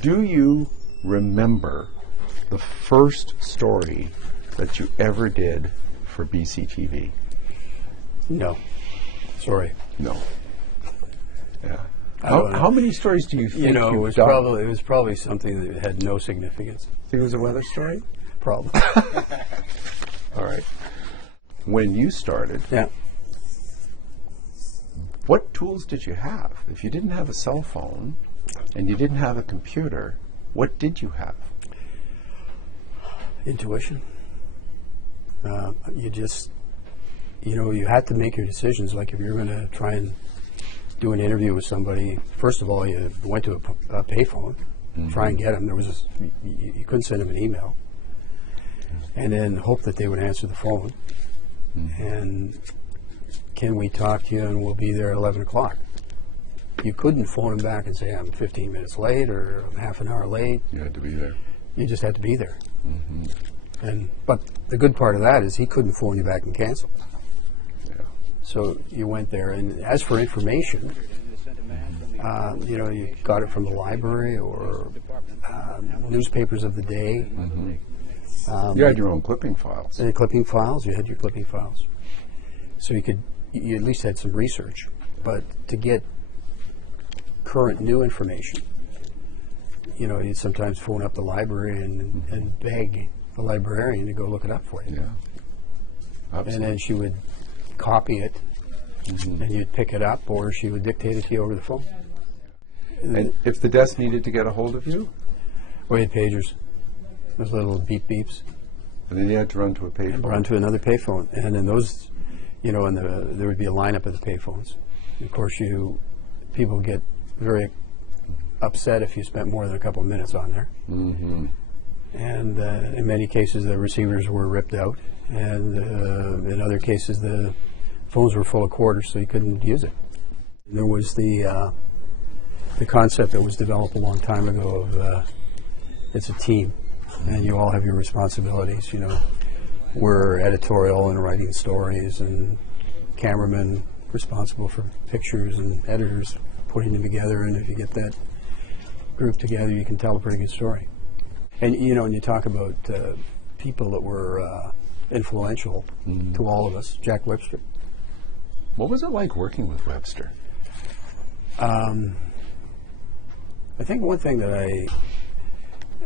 Do you remember the first story that you ever did for BCTV? No. Sorry. No. Yeah. How many stories do you think it you've was done? it was probably something that had no significance. Think it was a weather story? Probably. All right. When you started, Yeah. what tools did you have? If you didn't have a cell phone and you didn't have a computer, what did you have? Intuition. You had to make your decisions. Like if you're going to try and do an interview with somebody, first of all, you went to a payphone, try and get them. You couldn't send them an email, and then hope that they would answer the phone. And can we talk to you? And we'll be there at 11 o'clock. You couldn't phone them back and say I'm 15 minutes late or I'm half an hour late. You had to be there. You just had to be there. But the good part of that is he couldn't phone you back and cancel. Yeah. So you went there, and as for information, you got it from the library or newspapers of the day. You had your own clipping files. And clipping files, you had your clipping files. So you at least had some research. But to get current new information, you'd sometimes phone up the library and beg the librarian to go look it up for you. Yeah. Absolutely. And then she would copy it, and you'd pick it up, or she would dictate it to you over the phone. And if the desk needed to get a hold of you? We had pagers. Those little beep beeps. And then you had to run to a payphone. Run to another payphone. And then those, there would be a lineup of the payphones. Of course, people get very upset if you spent more than a couple of minutes on there. And in many cases, the receivers were ripped out. And in other cases, the phones were full of quarters, so you couldn't use it. There was the concept that was developed a long time ago of it's a team, and you all have your responsibilities. We're editorial and writing stories, and cameramen responsible for pictures, and editors putting them together. And if you get that group together, you can tell a pretty good story. And when you talk about people that were influential to all of us, Jack Webster. What was it like working with Webster? I think one thing that I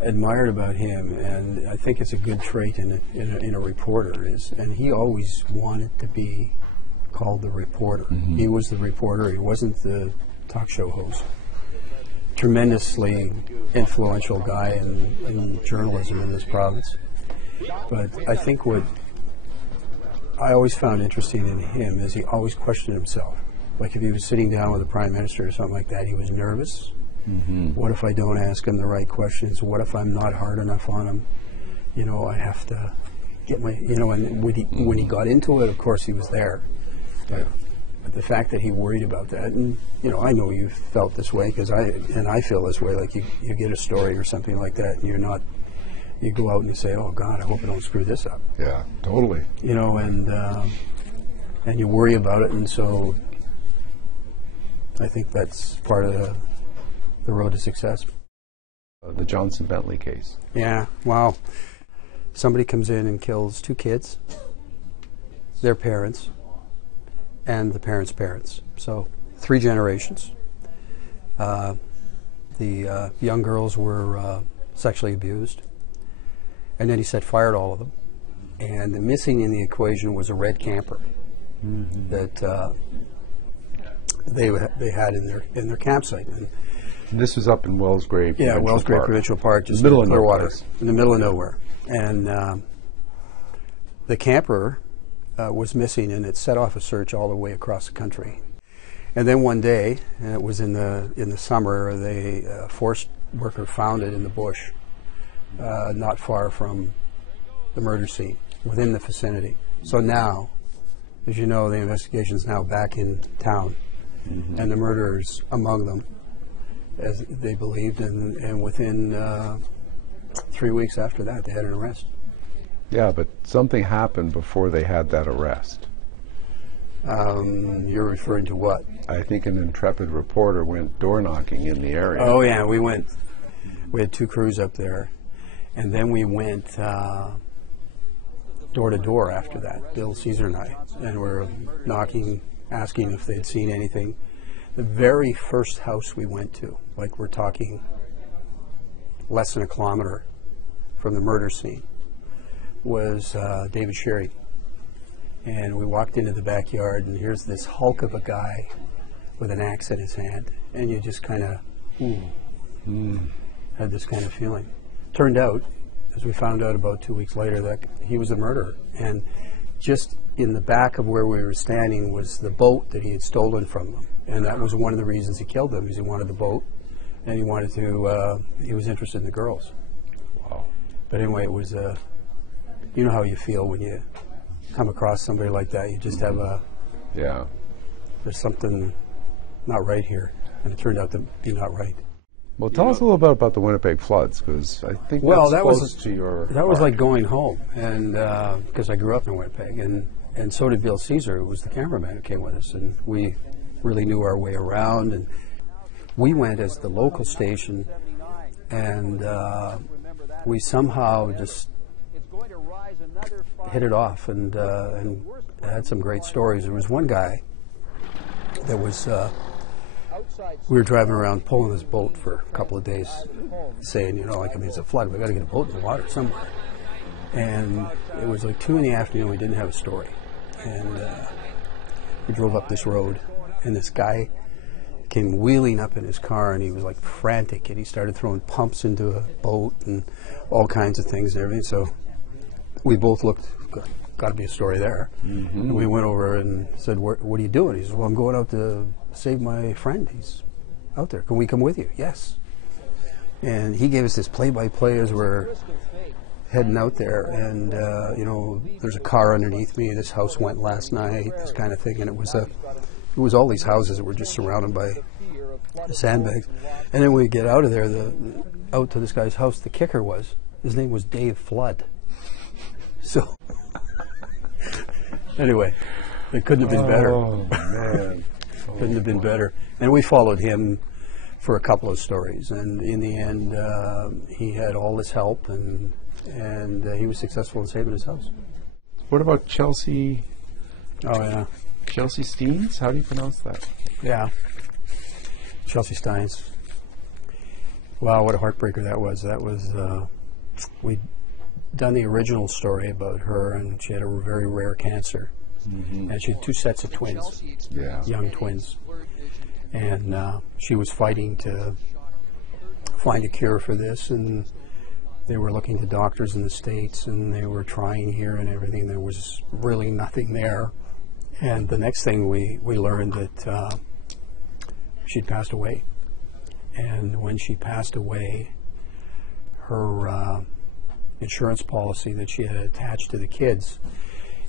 admired about him, and I think it's a good trait in a reporter, and he always wanted to be called the reporter. He was the reporter. He wasn't the talk show host. Tremendously influential guy in journalism in this province. But I think what I always found interesting in him is he always questioned himself. Like if he was sitting down with the Prime Minister or something like that, he was nervous. What if I don't ask him the right questions? What if I'm not hard enough on him? I have to get my, and when he got into it, of course he was there. But the fact that he worried about that, and I know you felt this way because I feel this way. Like you get a story or something like that, and you go out and you say, "Oh God, I hope I don't screw this up." Yeah, totally. And you worry about it, and so I think that's part of the road to success. The Johnson-Bentley case. Yeah. Wow. Somebody comes in and kills 2 kids, their parents, and the parents' parents. So 3 generations. The young girls were sexually abused. And then he set fire to all of them. And the missing in the equation was a red camper that they had in their campsite. And this was up in Wellsgrave. Yeah, Wellsgrave Provincial Park, just middle of Clearwater, nowhere. in the middle of nowhere. And the camper was missing, and it set off a search all the way across the country. And then one day, and it was in the summer, a forest worker found it in the bush, not far from the murder scene, within the vicinity. So now, as you know, the investigation's now back in town, and the murderers among them, as they believed, and within 3 weeks after that, they had an arrest. Yeah, but something happened before they had that arrest. You're referring to what? I think an intrepid reporter went door knocking in the area. Oh yeah, we went We had 2 crews up there, and then we went door to door after that, Bill, Caesar and I, and we're knocking, asking if they'd seen anything. The very first house we went to, like we're talking less than a kilometer from the murder scene, was David Sherry. And we walked into the backyard, and here's this hulk of a guy with an axe in his hand, and you just kind of had this kind of feeling. Turned out, as we found out about 2 weeks later, that he was a murderer. And just in the back of where we were standing was the boat that he had stolen from them. And that was one of the reasons he killed them, because he wanted the boat, and he wanted to, he was interested in the girls. Wow. But anyway, it was, you know how you feel when you come across somebody like that. You just have there's something not right here. And it turned out to be not right. Well, tell us a little bit about the Winnipeg floods, because I think Well, that's that close was to your that was heart. like going home, and because I grew up in Winnipeg, and so did Bill Caesar, who was the cameraman who came with us, and we really knew our way around. And we went as the local station, and we somehow just hit it off, and had some great stories. There was one guy that was. We were driving around pulling this boat for a couple of days, saying, you know, like, I mean, it's a flood. We got to get a boat in the water somewhere. And it was like 2 in the afternoon. We didn't have a story, and we drove up this road, and this guy came wheeling up in his car, and he was like frantic, and he started throwing pumps into a boat and all kinds of things and everything. So we both looked. Got to be a story there. And we went over and said, what are you doing? He said, well, I'm going out to save my friend. He's out there. Can we come with you? Yes. And he gave us this play-by-play as we're heading out there. And, you know, there's a car underneath me. This house went last night, this kind of thing. And it was all these houses that were just surrounded by the sandbags. And then we get out of there, out to this guy's house. The kicker was, his name was Dave Flood. So... Anyway, it couldn't have been better. Oh, man. Couldn't have been better. And we followed him for a couple of stories. And in the end, he had all this help, and he was successful in saving his house. What about Chelsea? Oh, yeah. Chelsea Steins? How do you pronounce that? Yeah. Chelsea Steins. Wow, what a heartbreaker that was. That was, we'd done the original story about her, and she had a very rare cancer. And she had 2 sets of twins, young twins. And she was fighting to find a cure for this, and they were looking to doctors in the States, and they were trying here and everything. There was really nothing there. And the next thing we learned that she'd passed away. And when she passed away, her insurance policy that she had attached to the kids,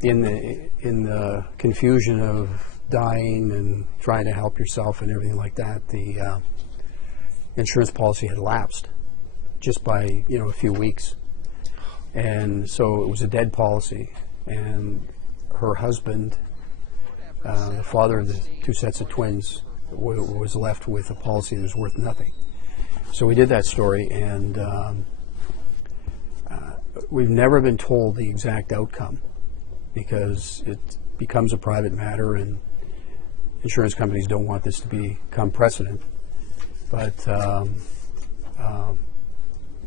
in the confusion of dying and trying to help yourself and everything like that, the insurance policy had lapsed just by a few weeks, and so it was a dead policy. And her husband, the father of the 2 sets of twins, was left with a policy that was worth nothing. So we did that story, and we've never been told the exact outcome because it becomes a private matter, and insurance companies don't want this to become precedent. But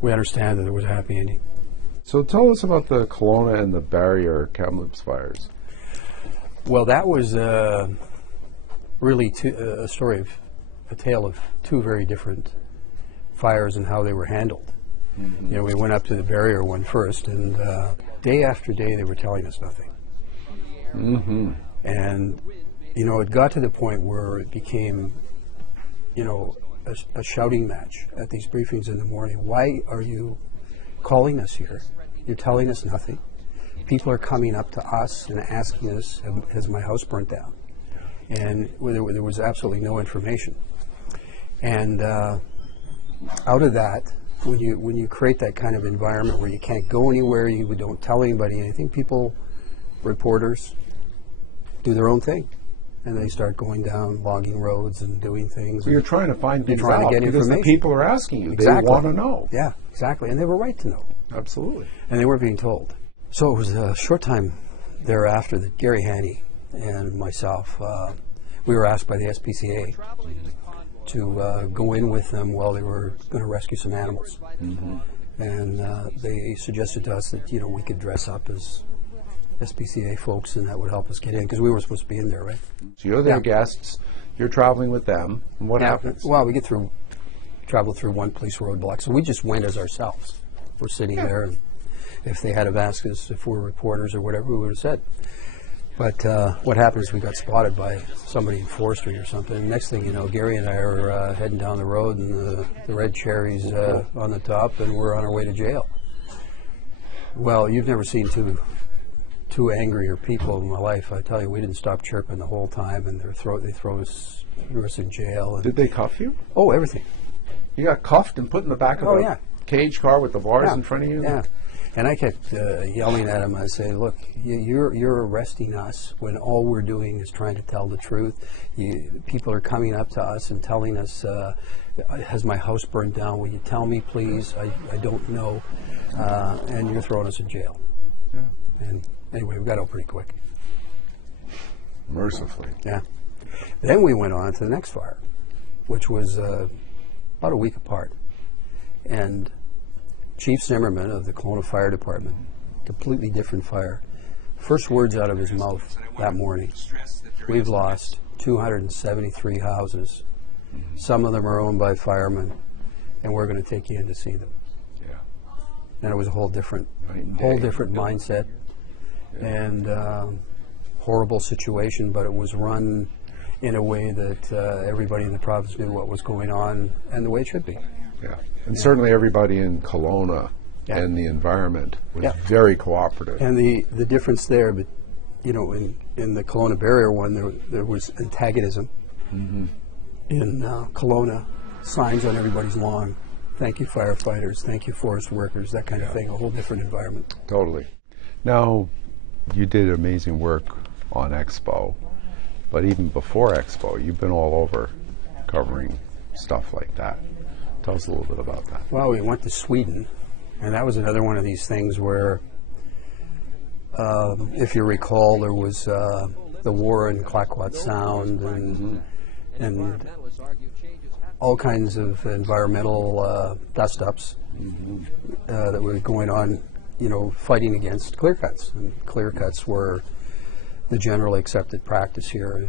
we understand that there was a happy ending. So tell us about the Kelowna and the Barrier Kamloops fires. Well, that was really a story of a tale of 2 very different fires and how they were handled. We went up to the Barrier one first, and day after day they were telling us nothing. And it got to the point where it became a shouting match at these briefings in the morning. Why are you calling us here? You're telling us nothing. People are coming up to us and asking us, has my house burnt down? And there was absolutely no information. And out of that, when you create that kind of environment where you can't go anywhere, you don't tell anybody anything, reporters, do their own thing. and they start going down logging roads and doing things. So you're trying to find things trying to out get because the information. people are asking you. Exactly. They want to know. Yeah, exactly. And they were right to know. Absolutely. And they weren't being told. So it was a short time thereafter that Gary Haney and myself, we were asked by the SPCA to go in with them while they were going to rescue some animals. And they suggested to us that, we could dress up as SPCA folks, and that would help us get in, because we were supposed to be in there, right? So you're their guests, you're traveling with them, and what happens? Well, we travel through one police roadblock, so we just went as ourselves. We're sitting there, and if they had have asked us if we're reporters or whatever, we would have said. But what happened is we got spotted by somebody in Forestry or something. And next thing you know, Gary and I are heading down the road, and the red cherry's on the top, and we're on our way to jail. Well, you've never seen two angrier people in my life. I tell you, we didn't stop chirping the whole time, and they threw us in jail. And did they cuff you? Oh, everything. You got cuffed and put in the back of a cage car with the bars in front of you? Yeah. And I kept yelling at him. I say, "Look, you're arresting us when all we're doing is trying to tell the truth. People are coming up to us and telling us, has my house burned down? Will you tell me, please? I don't know. And you're throwing us in jail." Yeah. And anyway, we got out pretty quick. Mercifully. Yeah. Then we went on to the next fire, which was about a week apart. And Chief Zimmerman of the Kelowna Fire Department, completely different fire. First words out of his mouth that morning, "We've lost 273 houses. Some of them are owned by firemen, and we're going to take you in to see them." Yeah. And it was a whole different mindset, and horrible situation, but it was run in a way that everybody in the province knew what was going on and the way it should be. Yeah. And certainly everybody in Kelowna and the environment was very cooperative. And the difference there, but in the Kelowna barrier one, there was antagonism. In Kelowna, signs on everybody's lawn, "Thank you, firefighters," "Thank you, forest workers," that kind of thing, a whole different environment. Totally. Now, you did amazing work on Expo, but even before Expo, you've been all over covering stuff like that. Tell us a little bit about that. Well, we went to Sweden, and that was another one of these things where, if you recall, there was the war in Clayoquot Sound and all kinds of environmental dust-ups that were going on, fighting against clear cuts. And clear cuts were the generally accepted practice here,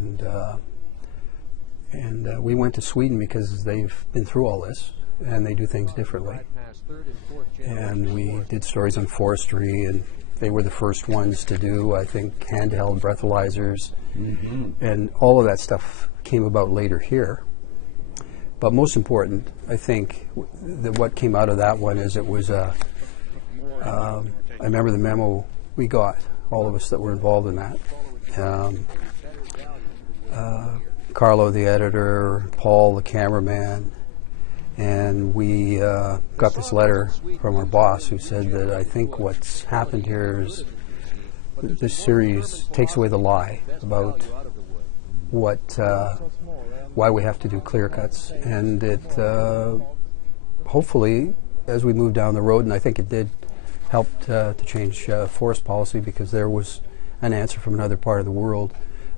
and we went to Sweden because they've been through all this, and they do things differently. And we did stories on forestry, and they were the first ones to do, I think, handheld breathalyzers, and all of that stuff came about later here. But most important, I think, that what came out of that one is it was I remember the memo we got, all of us that were involved in that. Carlo, the editor, Paul, the cameraman, and we got this letter from our boss who said that I think what's happened here is this series takes away the lie about why we have to do clear cuts, and it hopefully, as we move down the road, and I think it did, help to change forest policy, because there was an answer from another part of the world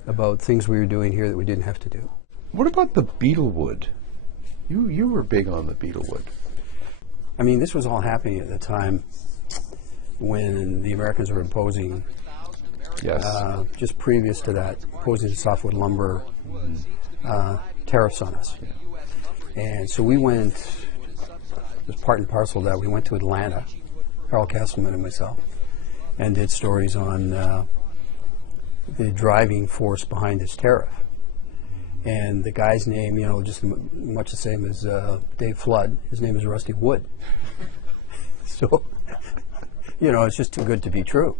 about things we were doing here that we didn't have to do. What about the beetlewood? You were big on the beetlewood. I mean, this was all happening at the time when the Americans were imposing, just previous to that, imposing softwood lumber tariffs on us. And so we went, as part and parcel of that, we went to Atlanta, Carl Castleman and myself, and did stories on the driving force behind this tariff. And the guy's name, just much the same as Dave Flood. His name is Rusty Wood. So, it's just too good to be true.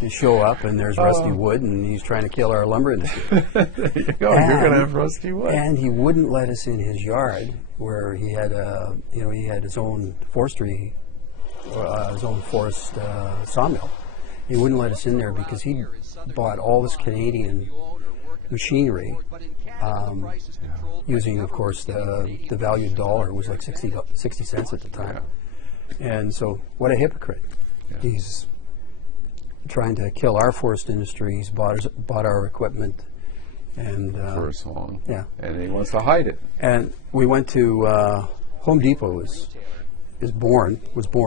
You show up and there's Rusty Wood, and he's trying to kill our lumber industry. There you go. You're going to have Rusty Wood. And he wouldn't let us in his yard, where he had he had his own forestry, his own forest sawmill. He wouldn't let us in there because he bought all this Canadian machinery, using, of course, the valued dollar was like 60 cents at the time. And so, what a hypocrite. He's trying to kill our forest industry. He's bought our equipment. And for a song. Yeah. And he wants to hide it. And we went to Home Depot was born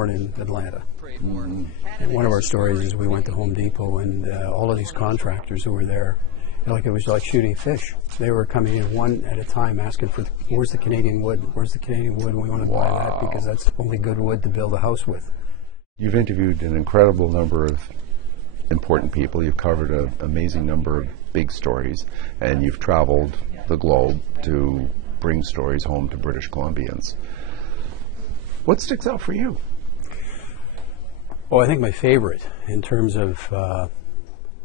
in Atlanta. And one of our stories is we went to Home Depot, and all of these contractors who were there, like it was like shooting fish. They were coming in one at a time asking for, where's the Canadian wood? Where's the Canadian wood? We want to buy that because that's the only good wood to build a house with. You've interviewed an incredible number of important people. You've covered an amazing number of big stories, and you've traveled the globe to bring stories home to British Columbians. What sticks out for you? Well, I think my favorite in terms of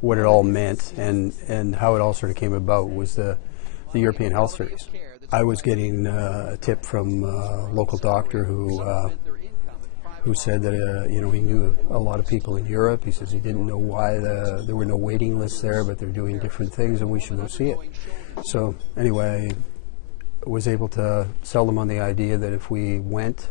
what it all meant and how it all sort of came about was the European Health Service. I was getting a tip from a local doctor who said that he knew a lot of people in Europe. He says he didn't know why there were no waiting lists there, but they're doing different things and we should go see it. So anyway, I was able to sell them on the idea that if we went,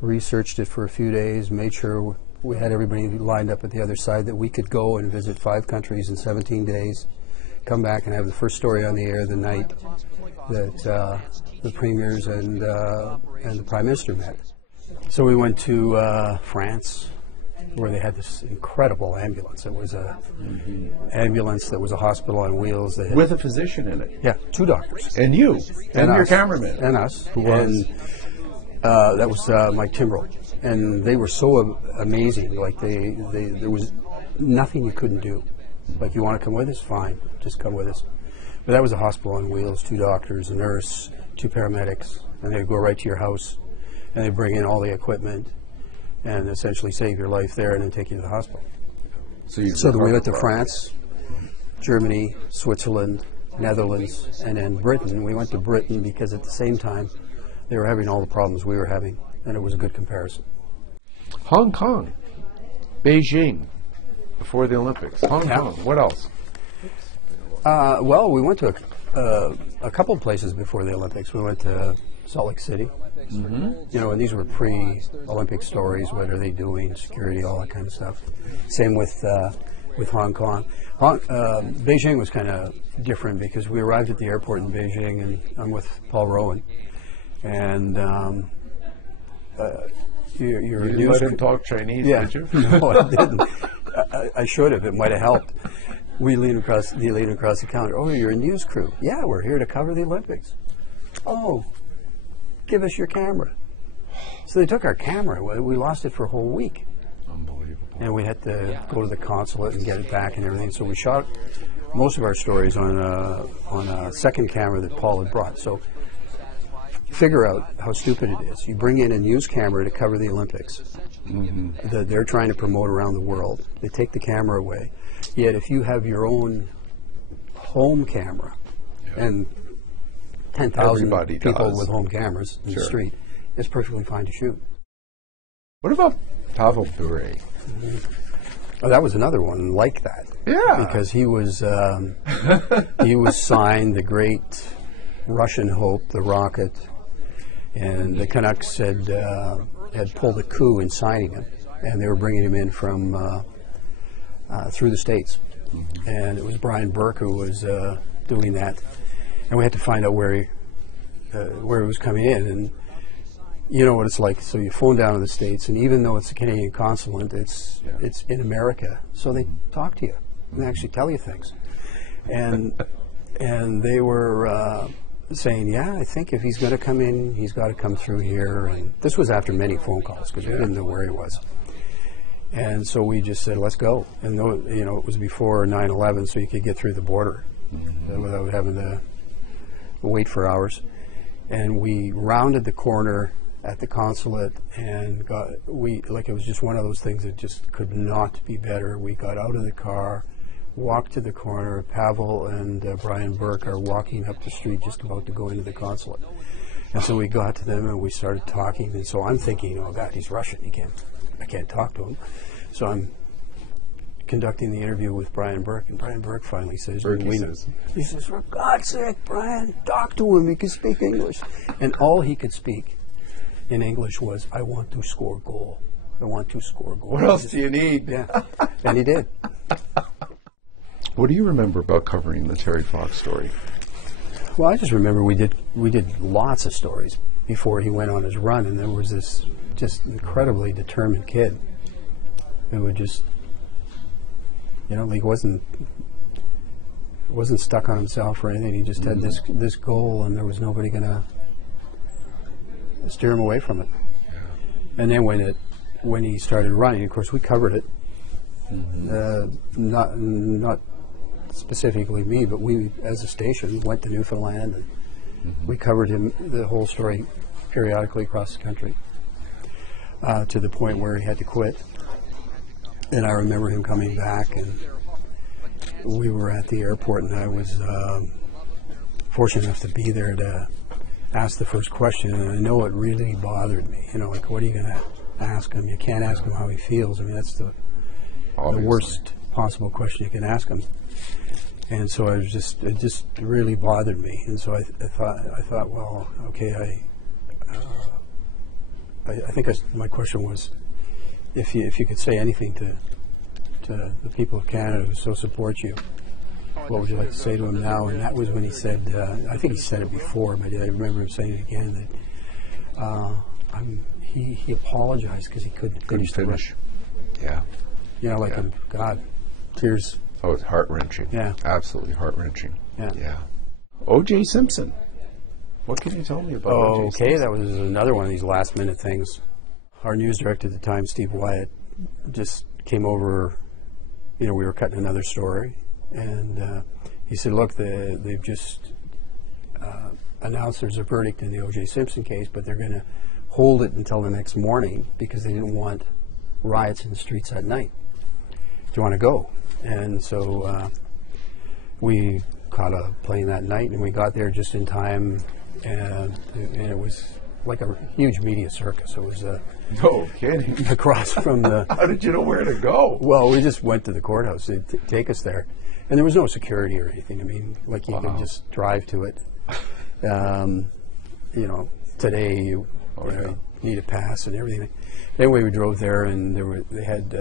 researched it for a few days, made sure we had everybody lined up at the other side, that we could go and visit 5 countries in 17 days, come back and have the first story on the air the night that the premiers and the Prime Minister met. So we went to France, where they had this incredible ambulance. It was a ambulance that was a hospital on wheels. They had, with a physician in it? Yeah, 2 doctors. And you? And your us, cameraman? And us. Who was? And that was Mike Timbrell. And they were so amazing. Like there was nothing you couldn't do. Like, you want to come with us? Fine, just come with us. But that was a hospital on wheels, 2 doctors, a nurse, 2 paramedics, and they'd go right to your house, and they'd bring in all the equipment and essentially save your life there and then take you to the hospital. So we went to France, Germany, Switzerland, Netherlands, and then Britain. We went to Britain because at the same time they were having all the problems we were having, and it was a good comparison. Hong Kong, Beijing, before the Olympics. Hong Kong, what else? Well, we went to a couple places before the Olympics. We went to Salt Lake City. And these were pre-Olympic stories. What are they doing? Security, all that kind of stuff. Same with Hong Kong. Beijing was kind of different because we arrived at the airport in Beijing, and I'm with Paul Rowan. And you didn't let him talk Chinese, did you? No, I didn't. I should have. It might have helped. We leaned across the counter. Oh, you're a news crew. Yeah, we're here to cover the Olympics. Oh, give us your camera. So they took our camera. We lost it for a whole week. Unbelievable. And we had to go to the consulate and get it back and everything. So we shot most of our stories on a second camera that Paul had brought. So figure out how stupid it is. You bring in a news camera to cover the Olympics that they're trying to promote around the world. They take the camera away. Yet if you have your own home camera, and 10,000 people with home cameras in the street, it's perfectly fine to shoot. What about Pavel Bure? Oh, that was another one like that. Yeah. Because he was signed the great Russian hope, the rocket, and the Canucks had pulled a coup in signing him, and they were bringing him in from through the States. And it was Brian Burke who was doing that, and we had to find out where he was coming in. And you know what it's like. So you phone down to the States, and even though it's a Canadian consulate, it's in America. So they talk to you and they actually tell you things. And they were saying, yeah, I think if he's going to come in, he's got to come through here. And this was after many phone calls because we didn't know where he was. And so we just said, let's go. And it was before 9/11, so you could get through the border without having to wait for hours. And we rounded the corner at the consulate, and it was just one of those things that just could not be better. We got out of the car, walked to the corner. Pavel and Brian Burke are walking up the street just about to go into the consulate. And so we got to them and we started talking. And so I'm thinking, oh God, he's Russian. I can't talk to him. So I'm conducting the interview with Brian Burke, and Brian Burke finally says, he says, "For God's sake, Brian, talk to him. He can speak English." And all he could speak in English was, "I want to score goal. I want to score goal." What else do you need? Yeah, and he did. What do you remember about covering the Terry Fox story? Well, I just remember we did lots of stories before he went on his run, and there was this just incredibly determined kid who would just, he wasn't stuck on himself or anything. He just had this goal, and there was nobody going to steer him away from it. Yeah. And then when he started running, of course, we covered it. Not specifically me, but we, as a station, went to Newfoundland, and we covered the whole story periodically across the country, to the point where he had to quit. And I remember him coming back, and we were at the airport, and I was fortunate enough to be there to ask the first question, and I know it really bothered me. Like, what are you going to ask him? You can't ask him how he feels. I mean, that's the worst possible question you can ask him. And so it just really bothered me. And so I thought, well, okay, I think my question was, if you could say anything to the people of Canada who so support you, what would you like to say to him now? And that was when he said, I think he said it before, but I remember him saying it again, that he apologized because he couldn't finish. Yeah. God, tears. Oh, it's heart-wrenching. Yeah. Absolutely heart-wrenching. Yeah. OJ Simpson. What can you tell me about OJ Simpson? Okay, that was another one of these last-minute things. Our news director at the time, Steve Wyatt, just came over. We were cutting another story, and he said, "Look, they've just announced there's a verdict in the OJ Simpson case, but they're going to hold it until the next morning because they didn't want riots in the streets at night. Do you want to go?" And so we caught a plane that night, and we got there just in time, and it was like a huge media circus. It was no kidding. Across from the... How did you know where to go? Well, we just went to the courthouse. They'd take us there. And there was no security or anything. I mean, like you could just drive to it. Today you need a pass and everything. Anyway, we drove there, and they had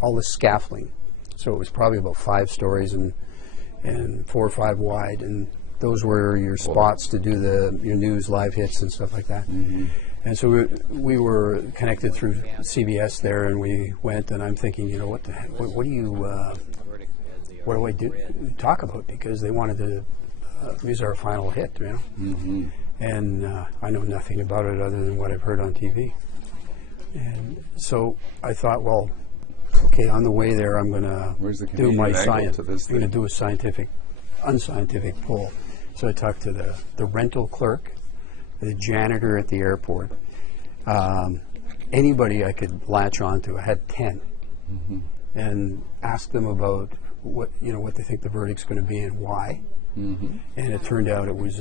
all this scaffolding. So it was probably about 5 stories and 4 or 5 wide, and those were your spots to do your news live hits and stuff like that. And so we were connected through CBS there, and we went, and I'm thinking, what the heck, what do I do talk about? Because they wanted to use our final hit, and I know nothing about it other than what I've heard on TV. And so I thought, well, okay, on the way there, I'm going to do my science. I'm going to do a unscientific poll. So I talked to the rental clerk, the janitor at the airport, anybody I could latch onto. I had 10, and asked them about what they think the verdict's going to be and why. And it turned out it was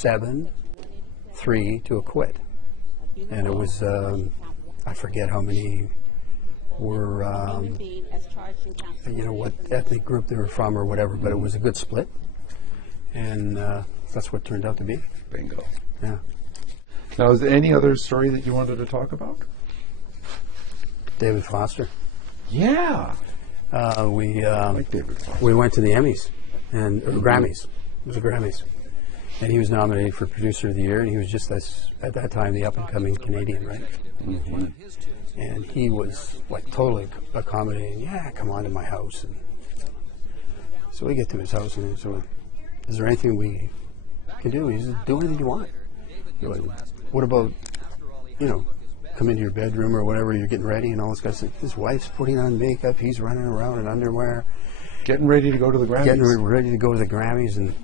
7-3 to acquit, and it was I forget how many were what ethnic group they were from or whatever, but it was a good split, and that's what it turned out to be. Bingo. Yeah. Now, is there any other story that you wanted to talk about? David Foster. Yeah. We like David Foster. We went to the Emmys and Grammys. It was the Grammys, and he was nominated for Producer of the Year, and he was just at that time the up-and-coming Canadian, right? And he was like totally accommodating. Yeah, come on to my house. And so we get to his house, and so, is there anything we can do? He said, do anything you want. What about, come into your bedroom or whatever, you're getting ready and all this stuff. His wife's putting on makeup, he's running around in underwear. Getting ready to go to the Grammys. Getting ready to go to the Grammys, and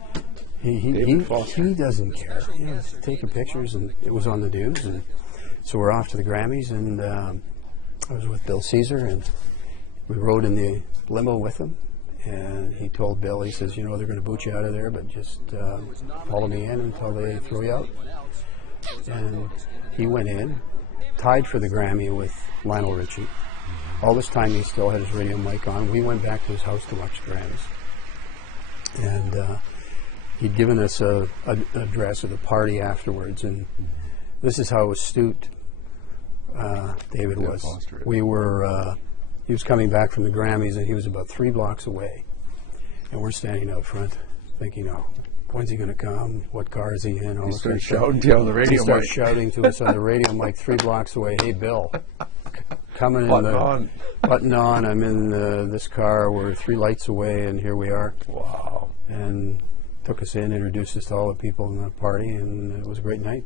he doesn't care. He's taking pictures, and it was on the news, and so we're off to the Grammys, and I was with Bill Caesar, and we rode in the limo with him, and he told Bill, he says, they're going to boot you out of there, but just follow me in until they throw you out. And he went in, tied for the Grammy with Lionel Richie, All this time he still had his radio mic on. We went back to his house to watch the Grammys. And he'd given us an address of the party afterwards. And this is how astute David was. Forestry. We were, he was coming back from the Grammys, and he was about 3 blocks away. And we're standing out front thinking, oh, when's he going to come? What car is he in? All He this started kind of shouting to you on the radio He started mic. shouting to us on the radio mic 3 blocks away, hey, Bill, coming button on, I'm in this car, we're 3 lights away, and here we are. Wow. And took us in, introduced us to all the people in the party, and it was a great night.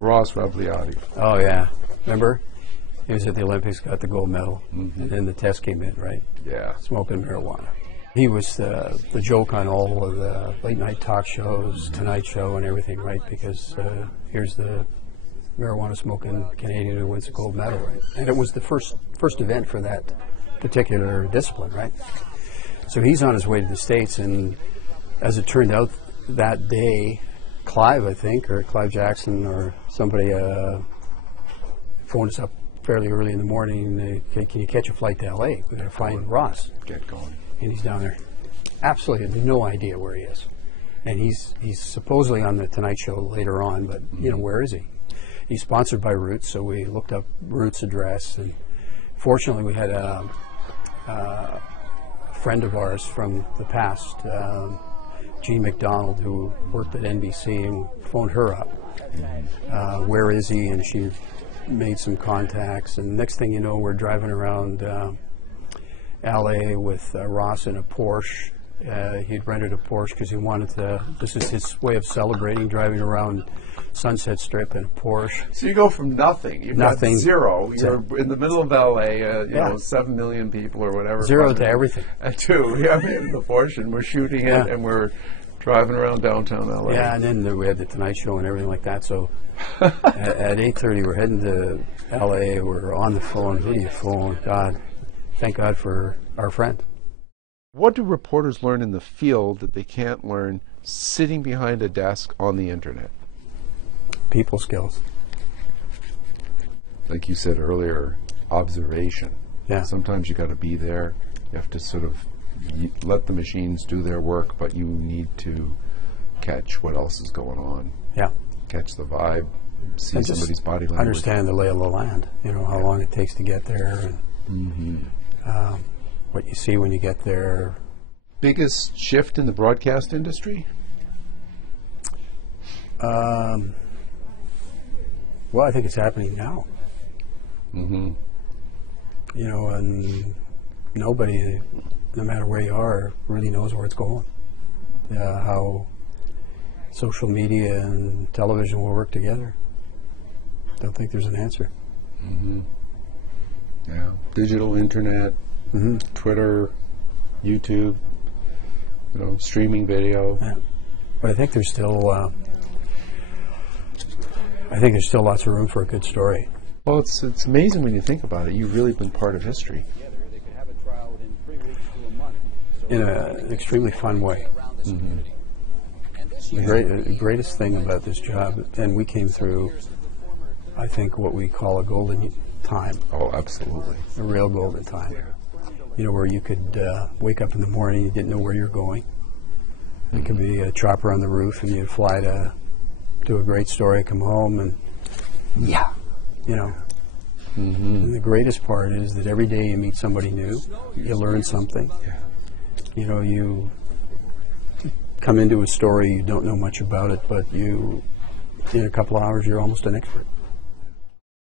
Ross Rebagliati. Oh, yeah. Remember? He was at the Olympics, got the gold medal, and then the test came in, right? Yeah. Smoking marijuana. He was the joke on all of the late-night talk shows, Tonight Show and everything, right? Because here's the marijuana-smoking Canadian who wins the gold medal, right? And it was the first event for that particular discipline, right? So he's on his way to the States, and as it turned out that day, Clive, I think, or Clive Jackson or somebody phoned us up fairly early in the morning, can you catch a flight to LA? We're going to find Ross. Get going. And he's down there. Absolutely had no idea where he is. And he's supposedly on the Tonight Show later on, but, you know, where is he? He's sponsored by Roots, so we looked up Roots' address, and fortunately we had a friend of ours from the past, Jean McDonald, who worked at NBC, and phoned her up. Where is he? And she made some contacts, and next thing you know, we're driving around LA with Ross in a Porsche. He'd rented a Porsche because he wanted to, this is his way of celebrating, driving around Sunset Strip in a Porsche. So you go from nothing. You've Nothing. got zero. You're in the middle of LA, you Yeah. know, 7 million people or whatever. Zero to everything. To, yeah, in the Porsche, and we're shooting Yeah. it, and we're driving around downtown LA. Yeah, and then we had the Tonight Show and everything like that. So at 8:30, we're heading to LA. We're on the phone, video phone. God, thank God for our friend. What do reporters learn in the field that they can't learn sitting behind a desk on the internet? People skills. Like you said earlier, observation. Yeah. Sometimes you got to be there. You have to sort of let the machines do their work, but you need to catch what else is going on. Yeah. Catch the vibe, see And just somebody's body language. understand the lay of the land. You know, how long it takes to get there, and what you see when you get there. Biggest shift in the broadcast industry? Well, I think it's happening now. Mm-hmm. You know, and nobody, no matter where you are, really knows where it's going. How social media and television will work together. Don't think there's an answer. Mm-hmm. Yeah. Digital internet, Twitter, YouTube, you know, streaming video. Yeah. But I think there's still, lots of room for a good story. Well, it's amazing when you think about it. You've really been part of history. In an extremely fun way. Mm-hmm. The greatest thing about this job, and we came through, I think, what we call a golden time. Oh, absolutely. A real golden time. You know, where you could wake up in the morning, you didn't know where you're going. It could be a chopper on the roof, and you'd fly to do a great story, come home, and you know. And the greatest part is that every day you meet somebody new, you learn something. Yeah. You know, you come into a story, you don't know much about it, but in a couple of hours, you're almost an expert.